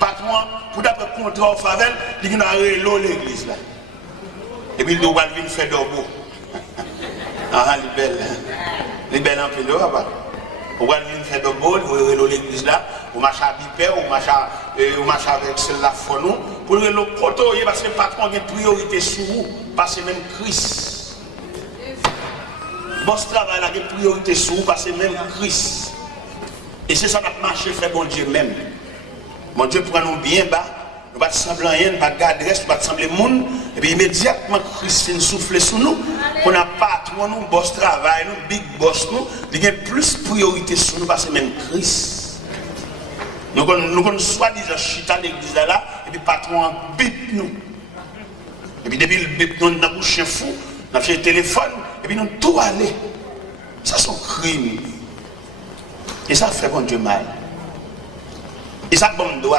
patron, pour d'après contrat au Favel, il a rélo l'église là. Et puis il doit venir faire d'orbeau. Ah, les belles en peu de là. On va venir faire d'orbeau, il va rélo l'église là, on marche à Bipé, on marche avec celle-là Fonou, pour le poteau, parce que le patron a une priorité sur vous, parce que même Christ. Bon, ce travail a une priorité sur vous, parce que même Christ. Et c'est ça qui a marché, fait bon Dieu même. Mon Dieu prend nous bien bas, nous ne pas sembler rien, nous ne pas garder reste, nous ne pas sembler monde, et puis immédiatement Christ souffle sur nous, qu'on n'a pas trop nous, boss travail, nous, big boss nous, il y a plus priorité sur nous parce que même Christ. Nous avons soi-disant chita l'église là, et puis patron bip nous. Et puis depuis le bip nous, nous avons chien fou, nous avons fait le téléphone, et puis nous tout aller. Ça c'est un crime. Et ça fait bon Dieu mal. Et ça bon doit.